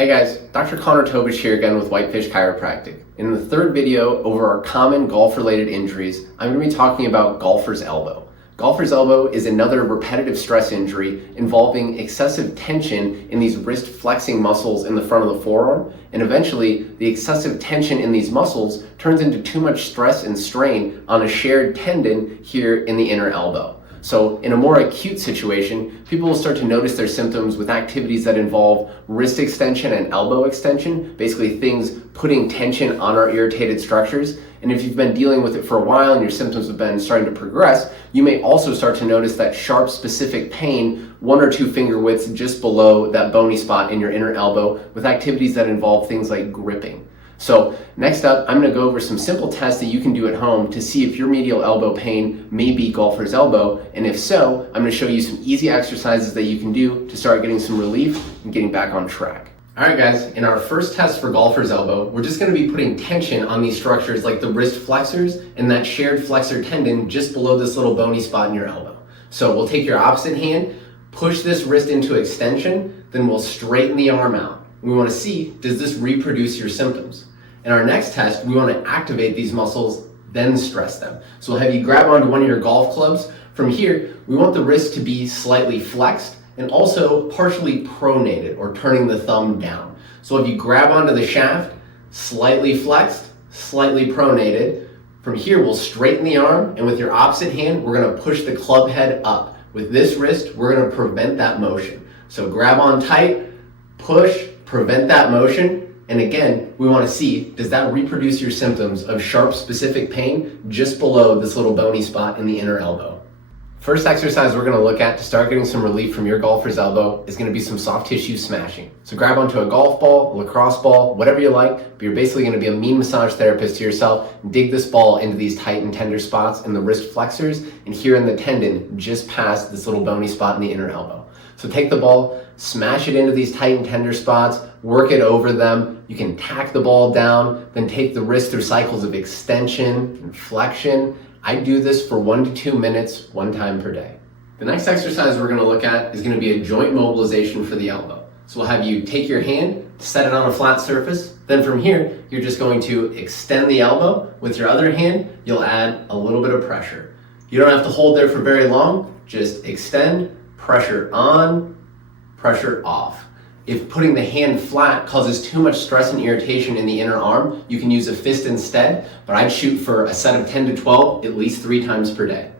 Hey guys, Dr. Tobisch here again with Whitefish Chiropractic. In the third video over our common golf-related injuries, I'm going to be talking about golfer's elbow. Golfer's elbow is another repetitive stress injury involving excessive tension in these wrist flexing muscles in the front of the forearm, and eventually the excessive tension in these muscles turns into too much stress and strain on a shared tendon here in the inner elbow. So in a more acute situation, people will start to notice their symptoms with activities that involve wrist extension and elbow extension, basically things putting tension on our irritated structures. And if you've been dealing with it for a while and your symptoms have been starting to progress, you may also start to notice that sharp specific pain 1 or 2 finger widths just below that bony spot in your inner elbow with activities that involve things like gripping. So next up, I'm going to go over some simple tests that you can do at home to see if your medial elbow pain may be golfer's elbow, and if so, I'm going to show you some easy exercises that you can do to start getting some relief and getting back on track. Alright guys, in our first test for golfer's elbow, we're just going to be putting tension on these structures like the wrist flexors and that shared flexor tendon just below this little bony spot in your elbow. So we'll take your opposite hand, push this wrist into extension, then we'll straighten the arm out. We want to see, does this reproduce your symptoms? In our next test, we want to activate these muscles, then stress them. So we'll have you grab onto one of your golf clubs. From here, we want the wrist to be slightly flexed and also partially pronated, or turning the thumb down. So if you grab onto the shaft, slightly flexed, slightly pronated. From here, we'll straighten the arm, and with your opposite hand, we're going to push the club head up. With this wrist, we're going to prevent that motion. So grab on tight, push, prevent that motion. And again, we want to see, does that reproduce your symptoms of sharp specific pain just below this little bony spot in the inner elbow? First exercise we're going to look at to start getting some relief from your golfer's elbow is going to be some soft tissue smashing. So grab onto a golf ball, a lacrosse ball, whatever you like, but you're basically going to be a mean massage therapist to yourself. Dig this ball into these tight and tender spots in the wrist flexors and here in the tendon just past this little bony spot in the inner elbow. So take the ball, smash it into these tight and tender spots, work it over them. You can tack the ball down, then take the wrist through cycles of extension and flexion. I do this for 1 to 2 minutes, 1 time per day. The next exercise we're going to look at is going to be a joint mobilization for the elbow. So we'll have you take your hand, set it on a flat surface. Then from here, you're just going to extend the elbow. With your other hand, you'll add a little bit of pressure. You don't have to hold there for very long. Just extend, pressure on, pressure off. If putting the hand flat causes too much stress and irritation in the inner arm, you can use a fist instead, but I'd shoot for a set of 10 to 12 at least 3 times per day.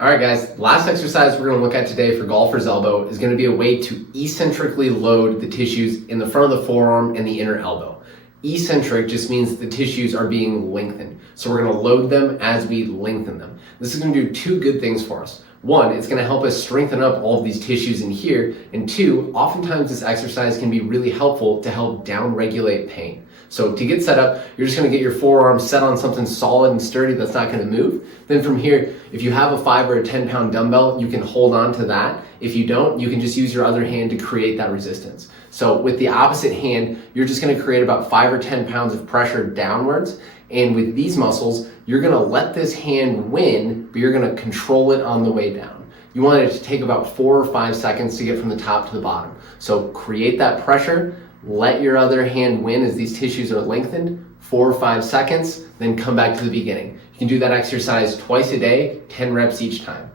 Alright guys, last exercise we're going to look at today for golfer's elbow is going to be a way to eccentrically load the tissues in the front of the forearm and the inner elbow. Eccentric just means the tissues are being lengthened. So we're going to load them as we lengthen them. This is going to do 2 good things for us. 1, it's going to help us strengthen up all of these tissues in here. And 2, oftentimes this exercise can be really helpful to help down-regulate pain. So to get set up, you're just going to get your forearm set on something solid and sturdy that's not going to move. Then from here, if you have a 5 or a 10 pound dumbbell, you can hold on to that. If you don't, you can just use your other hand to create that resistance. So with the opposite hand, you're just going to create about 5 or 10 pounds of pressure downwards. And with these muscles, you're going to let this hand win, but you're going to control it on the way down. You want it to take about 4 or 5 seconds to get from the top to the bottom. So create that pressure, let your other hand win as these tissues are lengthened, 4 or 5 seconds, then come back to the beginning. You can do that exercise twice a day, 10 reps each time.